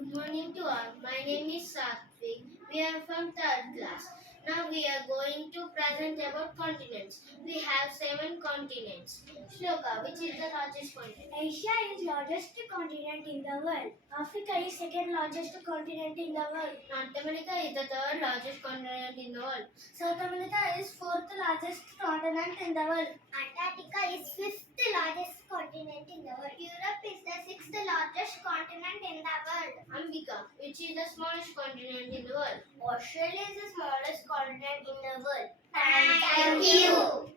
Good morning to all. My name is Satvik. We are from third class. Now we are going to present about continents. We have 7 continents. Shloka, which is the largest continent? Asia is largest continent in the world. Africa is second largest continent in the world. North America is the third largest continent in the world. South America is fourth largest continent in the world. Antarctica is fifth largest continent in the world. Europe is the sixth largest continent in the world. Ambika, which is the smallest continent in the world. Australia is the smallest continent in the world. Thank you.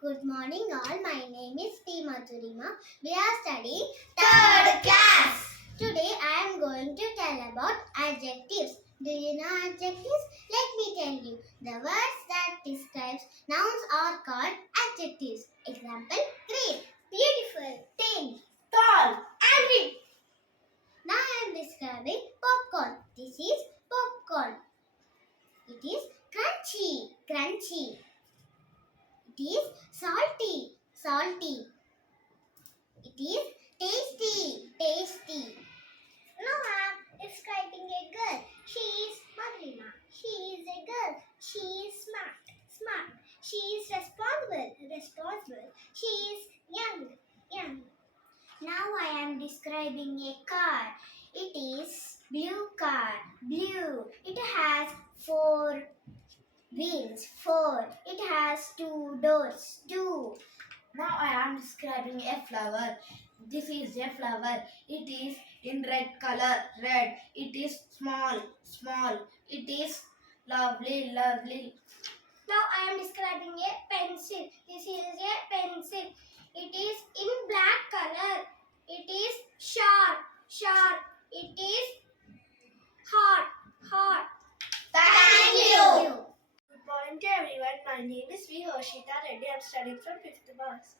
Good morning all. My name is T. Madhurima. We are studying third class. Today I am going to tell about adjectives. Do you know adjectives? Let me tell you. The words that describes nouns are called adjectives. Example: great, beautiful, thin, tall, and rich. Now I am describing popcorn. This is popcorn. It is crunchy, crunchy. It is salty, salty. It is tasty, tasty. Now I am describing a girl. She is Madhurima. She is a girl. She is smart, smart. She is responsible, responsible. She is young, young. Now I am describing a car. It is blue car, blue. It has 4 wheels, 4. It has 2 doors, 2. Now I am describing a flower. This is a flower. It is in red color, red. It is small, small. It is lovely, lovely. Now I am describing a pencil. This is a pencil. It is in black color. It is sharp, sharp. It is hot, hot. Thank you. Good morning to everyone. My name is V. Harshita Reddy. I am studying from 5th Mass.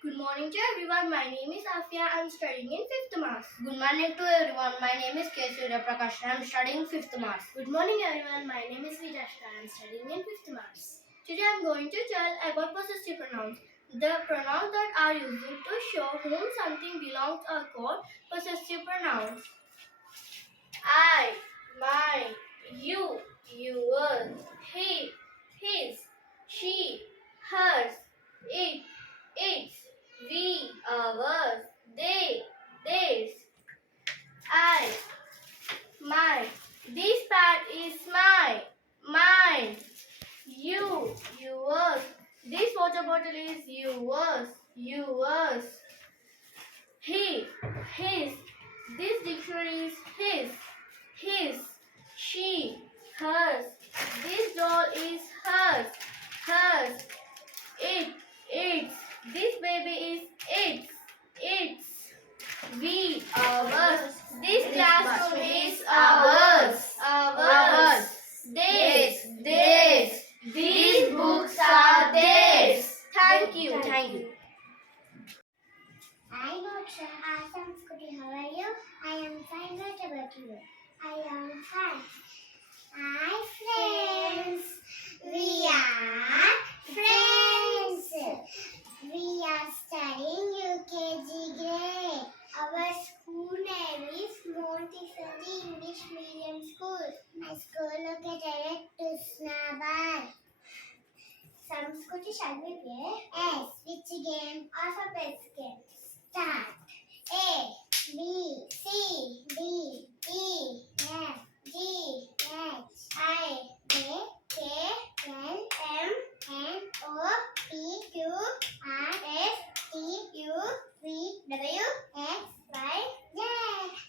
Good morning to everyone. My name is Afia. I am studying in 5th Mass. Good morning to everyone. My name is K. Surya Prakash. I am studying 5th Mass. Good morning everyone. My name is Vidashka. I am studying in 5th Mass. Today I am going to tell about possessive pronouns. The pronouns that are used to show whom something belongs are called possessive pronouns. I, my, you, yours, he, his, she, hers, it, its, we, ours, they, theirs. I, my. This pad is mine. You, yours. This water bottle is yours. He, his. This dictionary is his. She, hers. This doll is hers. It, its. This baby is its. We, ours. This classroom is ours. Theirs. These books are theirs. Thank you. Hi Moksha. Hi Samskuti. How are you? I am fine. What about you? I am fine. Hi friends. We are friends. We are studying UKG grade. Our school name is Montessori English Medium School. My school located at Tusnabad. Samskuti, shall we play? Yes. Which game? Alphabets game. Start. A, B, C, D, E, F, G, H, I, J, K, L, M, N, O, P, Q, R, S, T, U, V, W, X, Y, Z.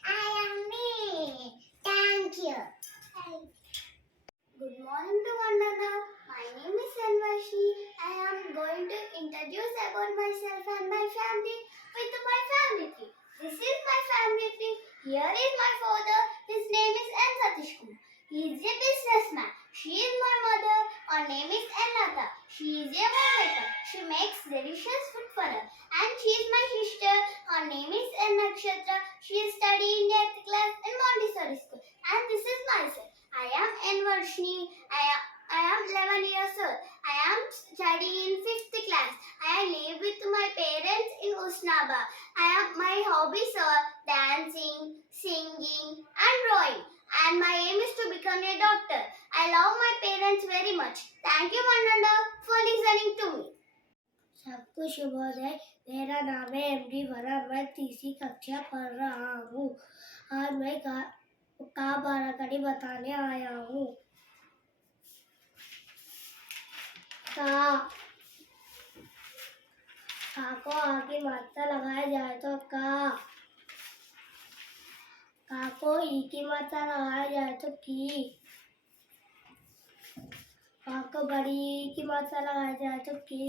I am me. Thank you. Good morning to one another. My name is Anvashi. I am going to introduce about myself and my family with my family tree. This is my family tree. Here is my father. His name is N. Satish Kumar. He is a businessman. She is my mother. Her name is N. Lata. She is a homemaker. She makes delicious food for us. And she is my sister. Her name is N. Nakshatra. She is studying in 8th class in Montessori school. And this is myself. I am N. Varshni. I am 11 years old. I am studying in 5th class. I live with my parents in Usnaba. My hobbies are dancing, singing, and drawing. And my aim is to become a doctor. I love my parents very much. Thank you, Mananda, for listening to me. सबको शुभोदय। मेरा नाम है MD वरा। मैं तीसरी कक्षा पढ़ रहा हूँ। आज मैं का बाराकड़ी बताने आया हूँ। का को आ की मात्रा लगाया जाए तो का को ई की मात्रा लगाया जाए तो की। को बड़ी ई की मात्रा लगाया जाए तो की।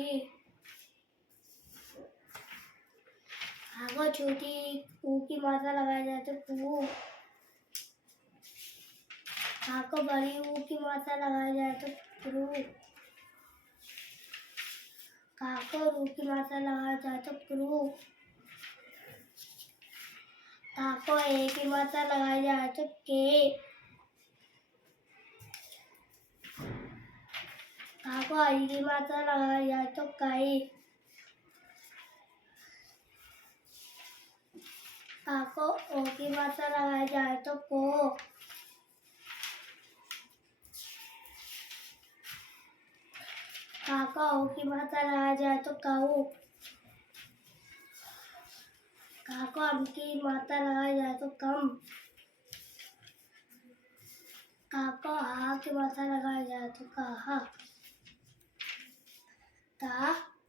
को छोटी ऊ की मात्रा लगाया जाए तो कू। को बड़ी ऊ की मात्रा लगाया जाए तो क्रू। को रू की मात्रा लगाया जाए तो क्रू। को ए की मात्रा लगाई जाए तो के। को आई की मात्रा लगाई जाए तो कई। को ओ की मात्रा लगाई जाए तो को। को ओ की मात्रा लगाई जाए तो काऊ। को अम की मात्रा लगाई जाए तो कम। को हा की मात्रा लगाई जाए तो कहा।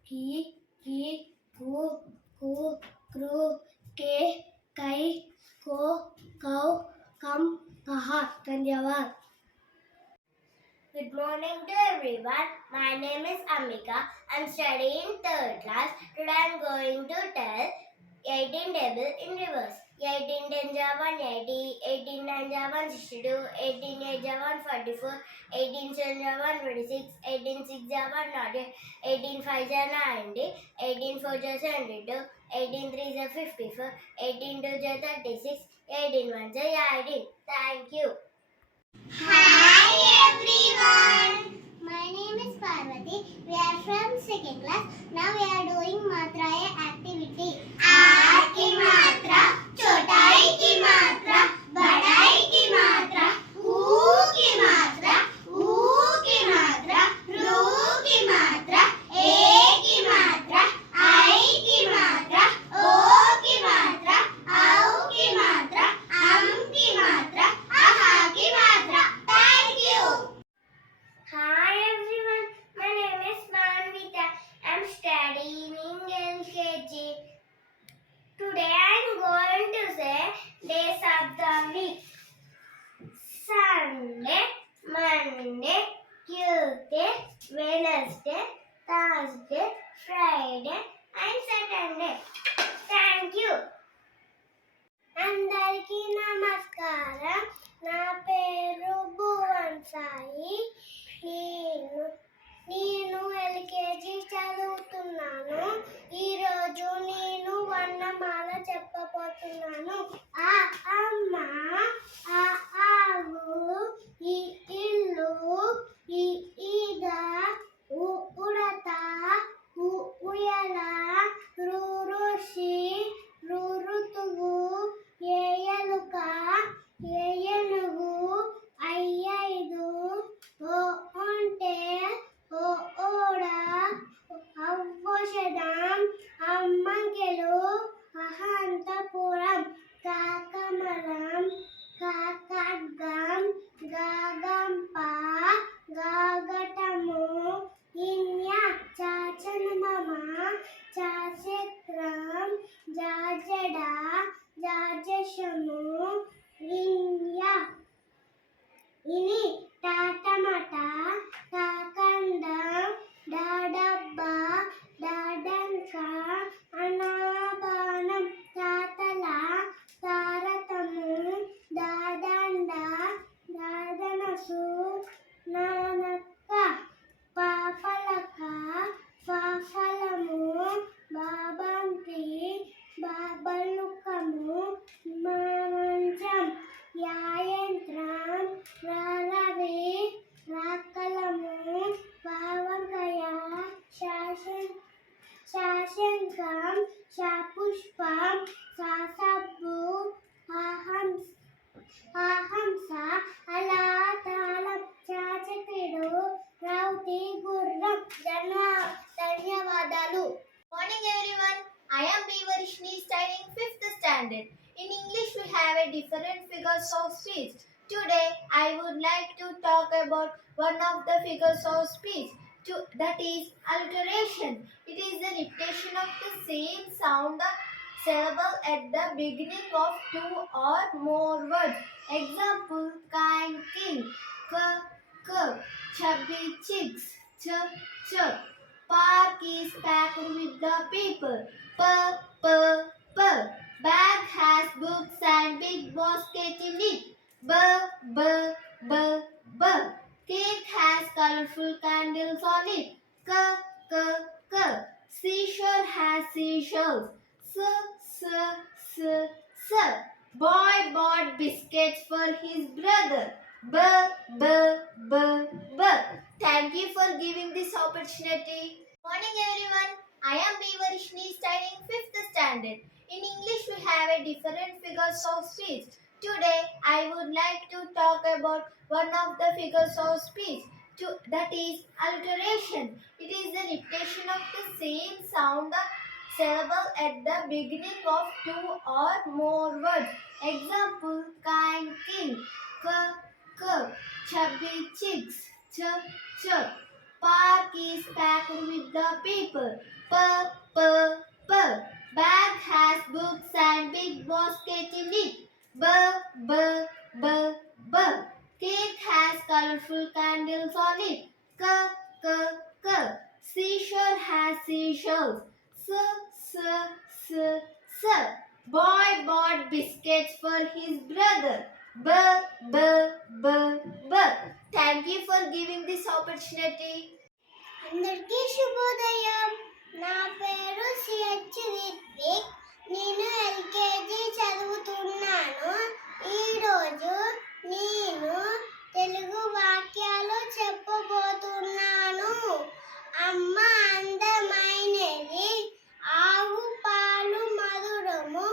की कु कु क्रू के कई को कौ कम कहा। धन्यवाद। Good morning to everyone. My name is Amika. I'm studying 3rd class. Today I'm going to tell 18 table in reverse. 18 10 ja 180, 18 9 ja 162, 18 8 ja 144, 18 7 ja 126, 18 6 ja 108, 18 5 ja 90, 18 4 ja 72, 18 3 ja 54, 18 2 ja 36, 18 1 ja 18. Thank you. Hi everyone. My name is Parvati. We are from 2nd class. Now we are doing Matraya activity. A की मात्रा, छोटाई की मात्रा, बड़ाई की मात्रा, ऊ की मात्रा, की मात्रा, रू की मात्रा, ए की मात्रा, आई की मात्रा, ओ की मात्रा, औ की मात्रा, अम की मात्रा, आहा की मात्रा. Thank you. Hi everyone, my name is Manvita. I'm studying in LKG. Today I'm going to say days of the week. Sunday, Monday, Tuesday, Wednesday, Thursday, Friday and Saturday. Thank you. అందరికీ నమస్కారం. నా పేరు భువన్ సాయి. నేను LKG చదువుతున్నాను. ఈరోజు నేను వర్ణమాల చెప్పబోతున్నాను. ఆ అమ్మ, ఆ ఆవు, ఈ ఇల్లు, ఈ ఈగ, ఉడత, ఉయ్యాల, ఋషి, ఋతువు, ఏ ఎలుక, ఏ ఏనుగు, ఐదు, ఓ ఒంటె, ఓ ఓడ, ఔషధం, అమ్మంకెలు, అహంతపురం, కాకమరం, కాకడ్గం, గాగంప, గాగటము, ఇన్య, చాచనమమ, చాచక్రం, జాజడ, జాజశము, ఇన్య, ఇని, టాటమట, టాకండం, డాడబ్బ, డాడంక, అనాబానం, తాతల, తారతము, దాదండ, దాదనసు, నానక్క, పాపలక, aham sa sabbu aham అహంస అలా తాళం చాచకుడు రౌతి గుర్రం ధన్యవాదాలు. Morning everyone. I am B. Varishni studying 5th standard. In English we have a different figures of speech. Today I would like to talk about one of the figures of speech. That is alliteration. It is the repetition of the same sound syllable at the beginning of two or more words. Example: kind king, k, chubby chicks, ch. Park is packed with the people. P. Bag has books and big basket in it. B. Cake has colorful candles on it. K. Seashore has seashells. S. Boy bought biscuits for his brother. B. Thank you for giving this opportunity. Morning everyone. I am B. Varishni studying 5th standard. In English we have a different figures of speech. Today I would like to talk about one of the figures of speech. That is alliteration. It is the repetition of the same sound syllable at the beginning of two or more words. Example: kind king, k, chubby chicks, ch. Park is packed with the people. P. Bag has books and big basket in it. B. Cake has colorful candles on it. K. Seashore has seashells. S. Boy bought biscuits for his brother. B. Thank you for giving this opportunity. అందరికీ శుభోదయం. నా పేరు CH Ritwik. నేను LKG చదువుతున్నాను. ఈరోజు నేను తెలుగు వాక్యాలు చెప్పబోతున్నాను. అమ్మ అందమైనది, ఆవు పాలు మధురము,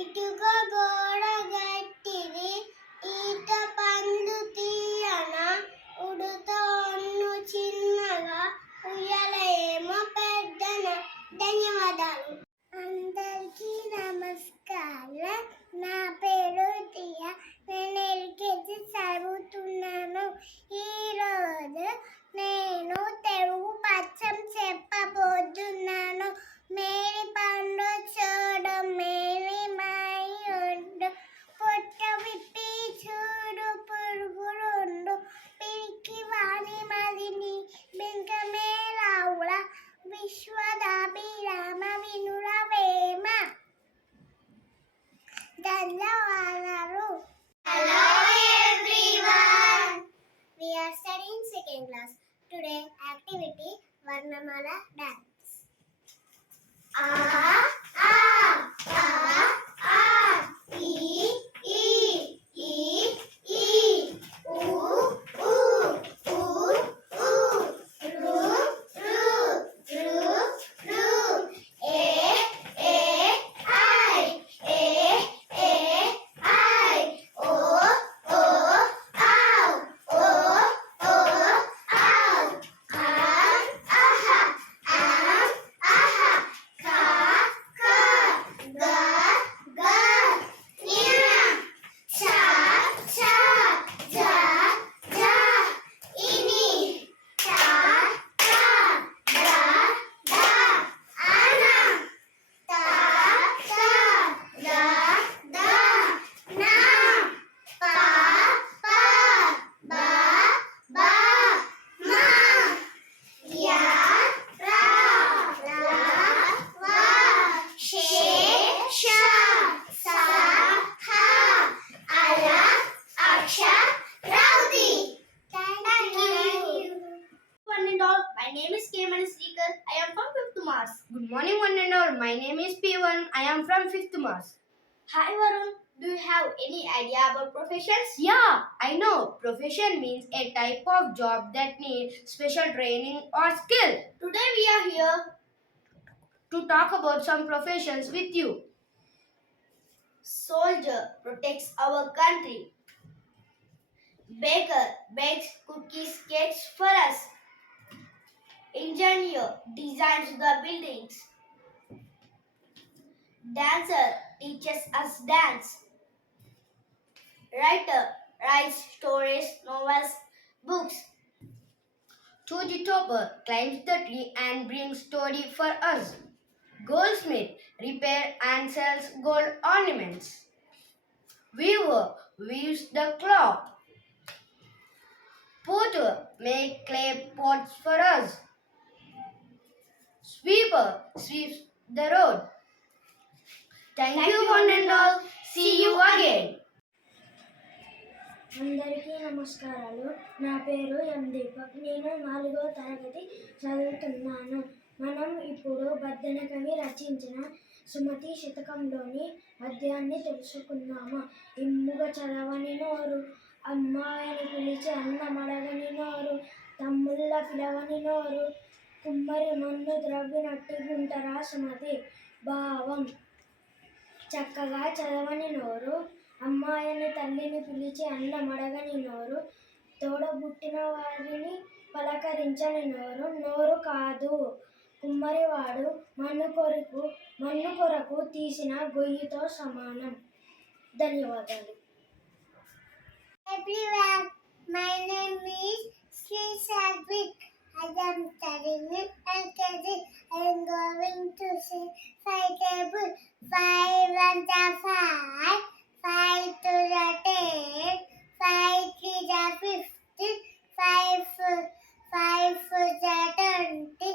ఇటుక గోడ గట్టిది, ఈత పండు తీయన, ఉడుత ఒన్ను చిన్నగా, ఉయ్యాలేమో పెద్దన. ధన్యవాదాలు. అందరికీ నమస్కారం. నా పేరు దియా. నేను ఎల్కేజీ చదువుతున్నాను. ఈరోజు నేను తెలుగు పద్యం చెప్పబోతున్నాను. మేరీ పండు చూడు, మేరీ మాయుండు, పొట్ట విప్పి చూడు, పురుగులుండు, పిరికి వాణి మదిని బింకమే రావుల, విశ్వదాభిరామ వినుల వేమ. ధన్యవాదాలు. Hello everyone. We are studying second class. Today activity Varnamala dance. My name is K. Manisrikar. I am from 5th Mars. Good morning, one and all. My name is P1. I am from 5th Mars. Hi Varun, do you have any idea about professions? Yeah, I know. Profession means a type of job that needs special training or skill. Today we are here. To talk about some professions with you. Soldier protects our country. Baker bakes cookies, cakes for us. Engineer designs the buildings. Dancer teaches us dance. Writer writes stories, novels, books. Chuji Topper climbs the tree and brings story for us. Goldsmith repairs and sells gold ornaments. Weaver weaves the cloth. Potter makes clay pots for us. Sweeper sweeps the road. Thank you one and all. See you again. అందరికీ నమస్కారాలు. నా పేరు ఎం దీపక్. నేను 4వ తరగతి చదువుతున్నాను. మనం ఇప్పుడు బద్దెన కవి రచించిన సుమతి శతకంలోని పద్యాన్ని తెలుసుకుందాము. ఇమ్ముగ చదవని నోరు, అమ్మాయిని పిలిచి అన్నమడగని నోరు, తమ్ముళ్ళ పిలవని నోరు, కుమ్మరి మన్ను ద్రవ్వినట్టి గుంటరా సుమతి. భావం: చక్కగా చదవని నోరు, అమ్మాయిని తల్లిని పిలిచి అన్నమడగని నోరు, తోడబుట్టిన వారిని పలకరించని నోరు నోరు కాదు. కుమ్మరివాడు మన్ను కొరకు తీసిన గొయ్యితో సమానం. ధన్యవాదాలు. Everyone, my name is Sri Sadvik. I am studying in LKG. I am going to say 5 table. 5 ones are 5, 5 twos are 10, 5 threes are 15, 5 fours are 20,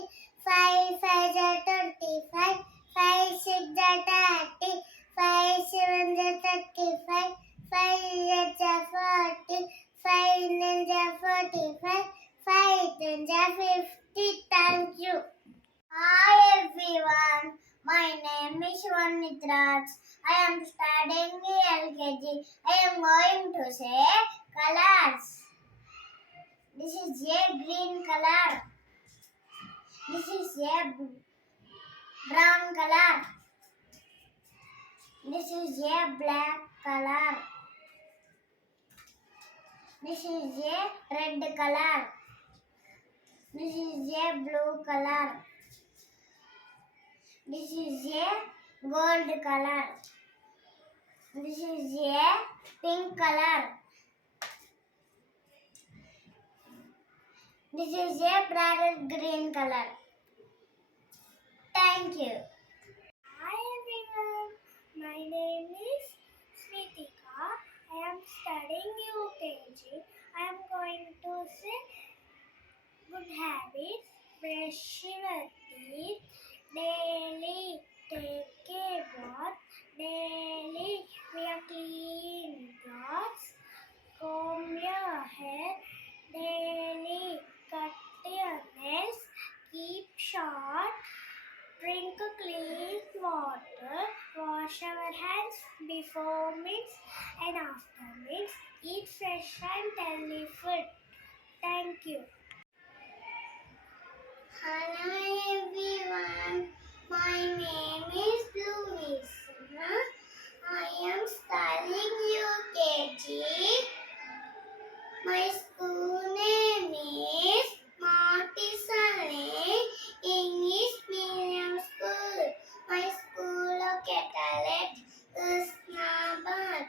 5 fives are 25, 5 six are 30, 5 sevens are 35, 5 eights are 40, 5 nines are 45, 5 tens are 50. Thank you. Hi everyone, my name is Vanitraj. I am studying in LKG. I am going to say colors. This is a green color. This is a brown color. This is a black color. This is a red color. This is a blue color. This is a gold color. This is a pink color. This is a parrot green color. Thank you. Hi everyone, my name is Sritika. I am studying UKG. I am going to say good habits. Brush your teeth daily. Take a bath daily. Wear clean clothes. Comb your hair daily. Cut your nails. Keep short. Drink clean water. Wash our hands before meals and after meals. Eat fresh and healthy food. Thank you. Hello everyone, my name is Louisa. I am studying UKG. My school name is Montessori English Medium School. My school located at Usnabad.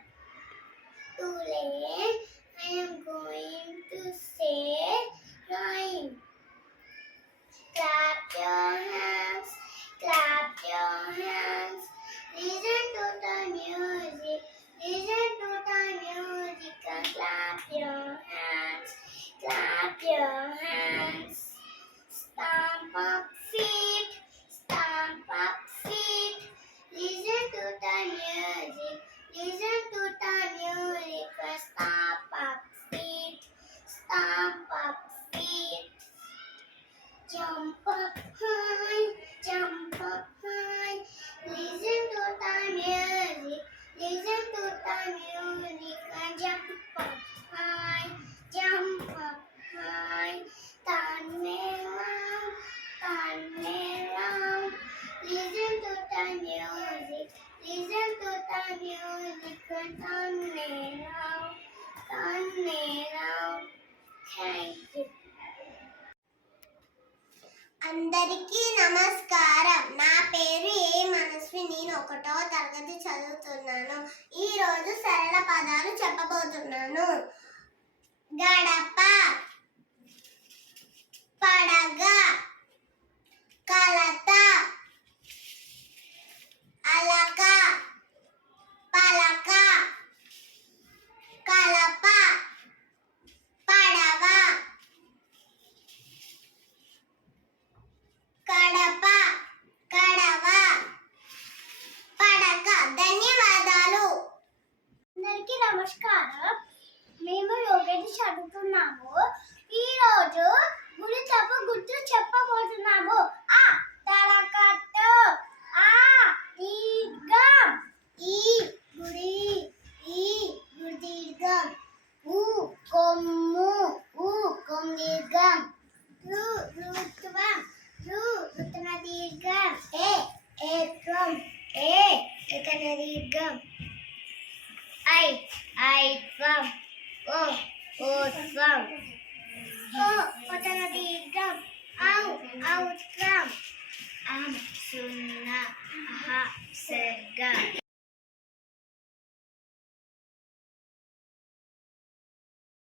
Today I am going to say rhyme. Clap your hands, clap your hands. Listen to the music, listen to the music and clap your hands, clap your hands. Stomp up feet, stomp up feet. Listen to the music, listen to the music and stomp up feet, stomp up feet. Jump up high, jump up high. Listen to the music, listen to the music and jump up high, jump up high. Turn me round, listen to the music, Listen to the music, turn around. Thank you. అందరికీ నమస్కారం. నా పేరు ఏ మనస్వి. నేను 1వ తరగతి చదువుతున్నాను. ఈ రోజు సరళ పదాలు చెప్పబోతున్నాను. గడప, పడగ, కలత, అలక, పలక, కలప, పడవ, కడప, కడవ, పడక. ధన్యవాదాలు. అందరికీ నమస్కారం. మేము యోగేది చదువుతున్నాము. ఈ రోజు గుర్తు చెప్పబోతున్నాము. ఆ తలకట్టు, ఆ దీర్ఘం, ఈ గుడి, ఈ గుడి దీర్ఘం, ఊ కొమ్ము, ఊ కొమ్ము దీర్ఘం, ఋత్వం, ఋతన దీర్ఘం, ఏత్వం, ఏతన దీర్ఘం, ఐత్వం, ఓత్వం, ఓతన దీర్ఘం, ఔత్వం, సున్నా, సర్గ.